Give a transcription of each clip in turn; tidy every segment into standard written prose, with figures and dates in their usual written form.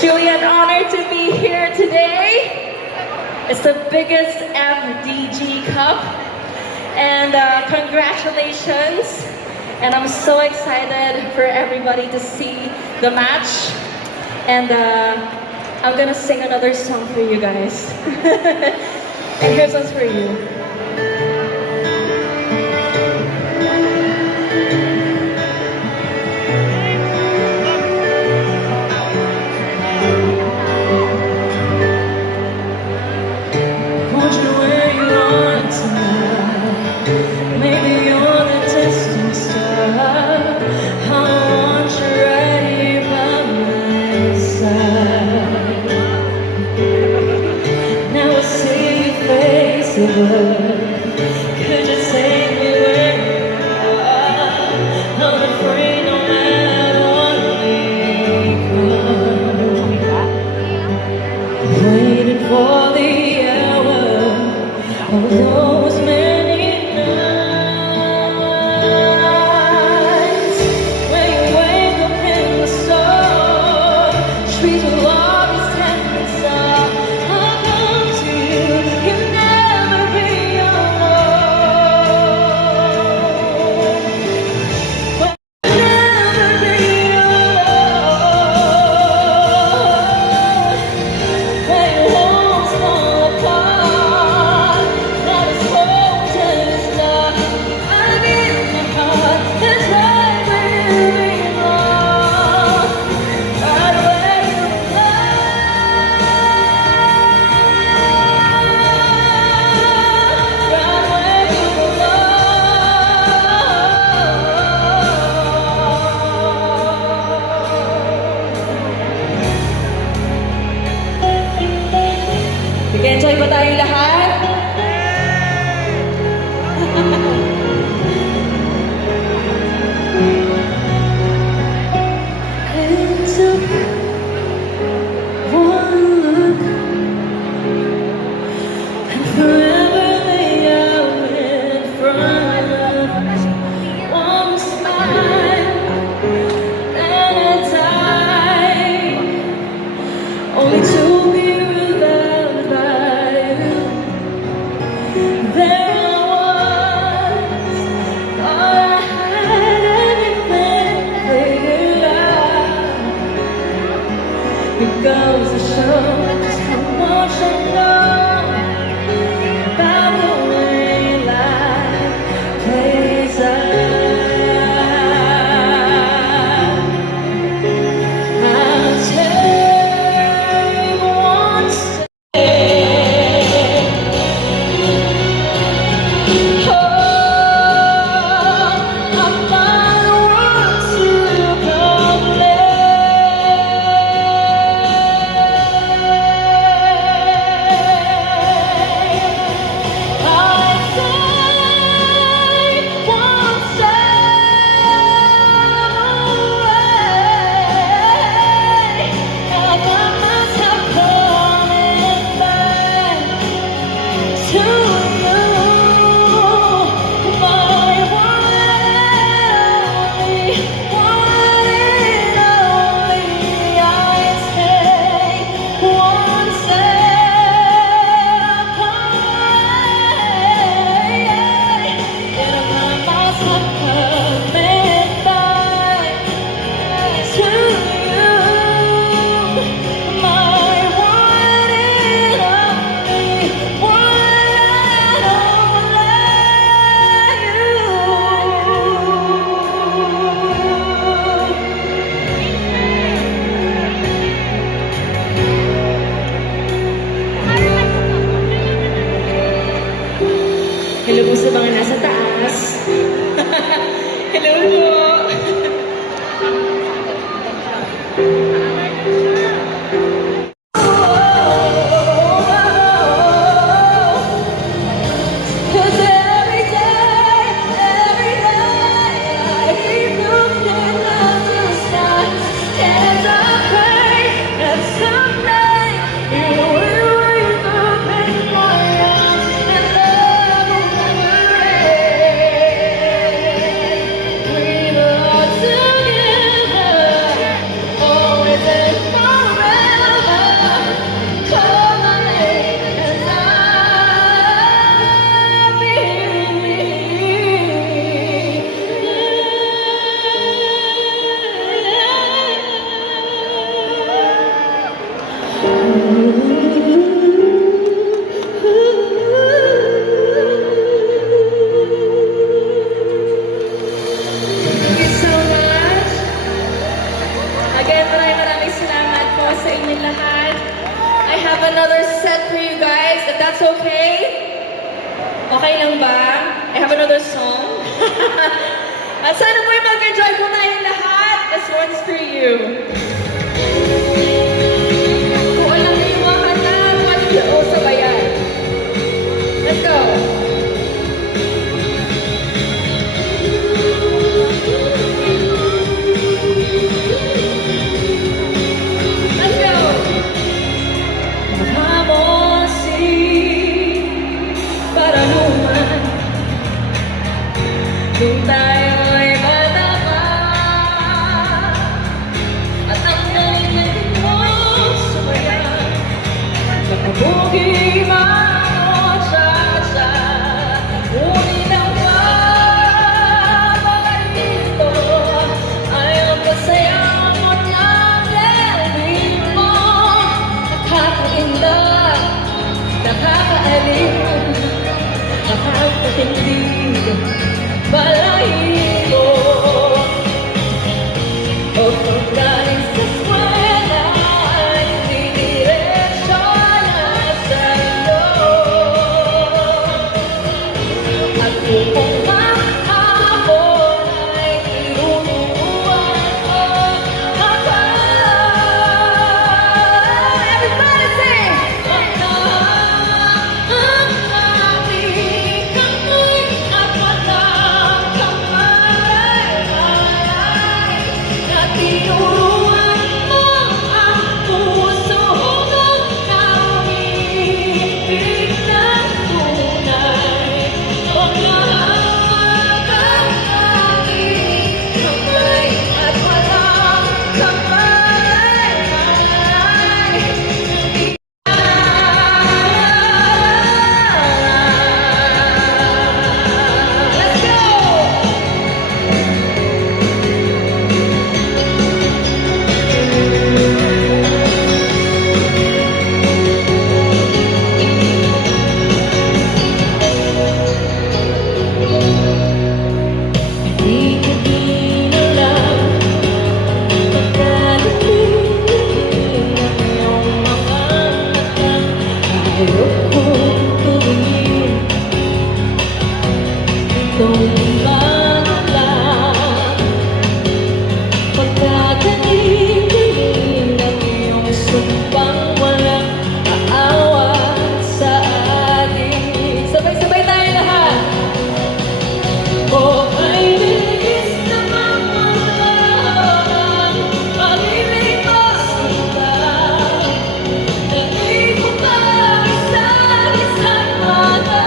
truly an honor to be here today. It's the biggest FDG Cup, and congratulations. And I'm so excited for everybody to see the match. And I'm gonna sing another song for you guys. And here's one's for you. Could you take me where you are? I'm afraid no matter what may come. Waiting for the hour of those many nights. At sana po yung mag-enjoy po tayong lahat. This one's for you. Kung alam niyo yung mga kanta, mag-o sabayan. Let's go. Let's go. Mahamosi para naman kung tayo'y bata pa at ang galing mo sumayan sa kabugi man sa ngunit ang paborito ay ang pasaya mo ng galing mo nakakaindak, nakakaaliw, nakakatindig balahibo o kung galing sa eskwela ay didiretso na sa'yo at kung mahapon ay tinuturuan ko ako. Everybody sing! Ang ating kamay at walang kamay na tinuruan mo ang puso ko na umibig ng tunay. Pagmahal ang ating kamay at walang kamay. Let's go! Di ko alam pagkadating ng iyong mga mata. Ayaw kong tumingin kung paano lang pagkadating ng iyong sumpang walang aawa sa atin. Sabay-sabay tayo lahat. O ay bilis na mamahalan, pag-ibig ko sila. Naging ko pa isa't isang mata.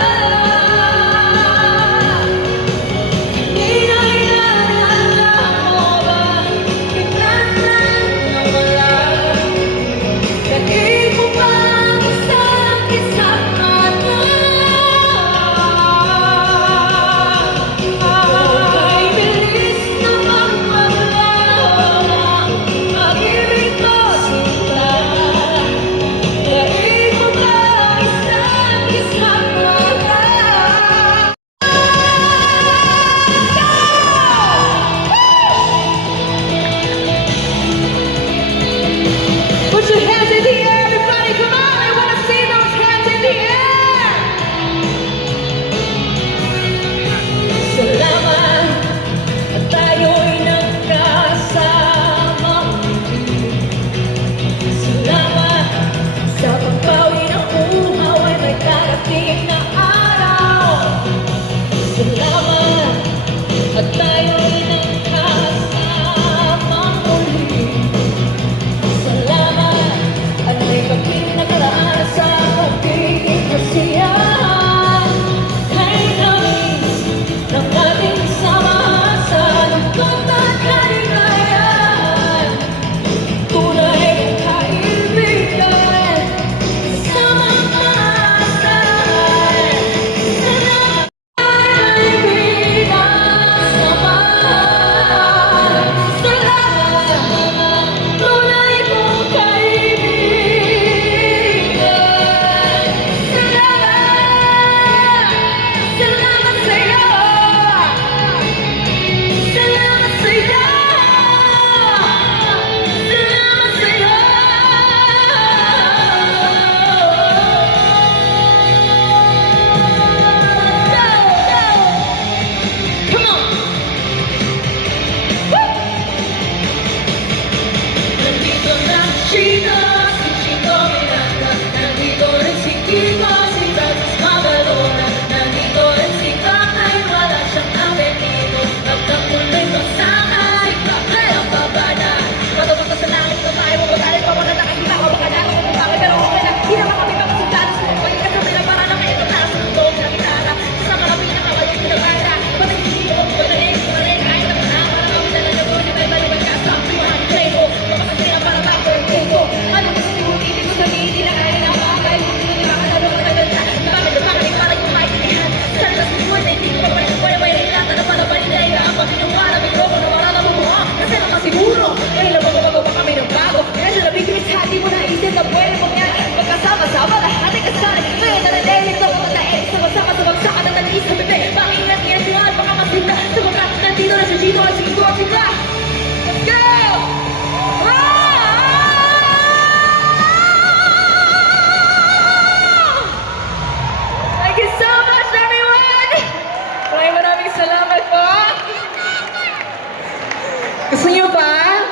Gusto niyo ba?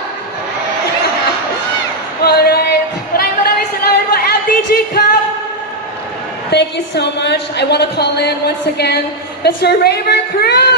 Alright. Maraming salamat po, FDG Cup! Thank you so much. I want to call in once again Mr. Raver Cruz!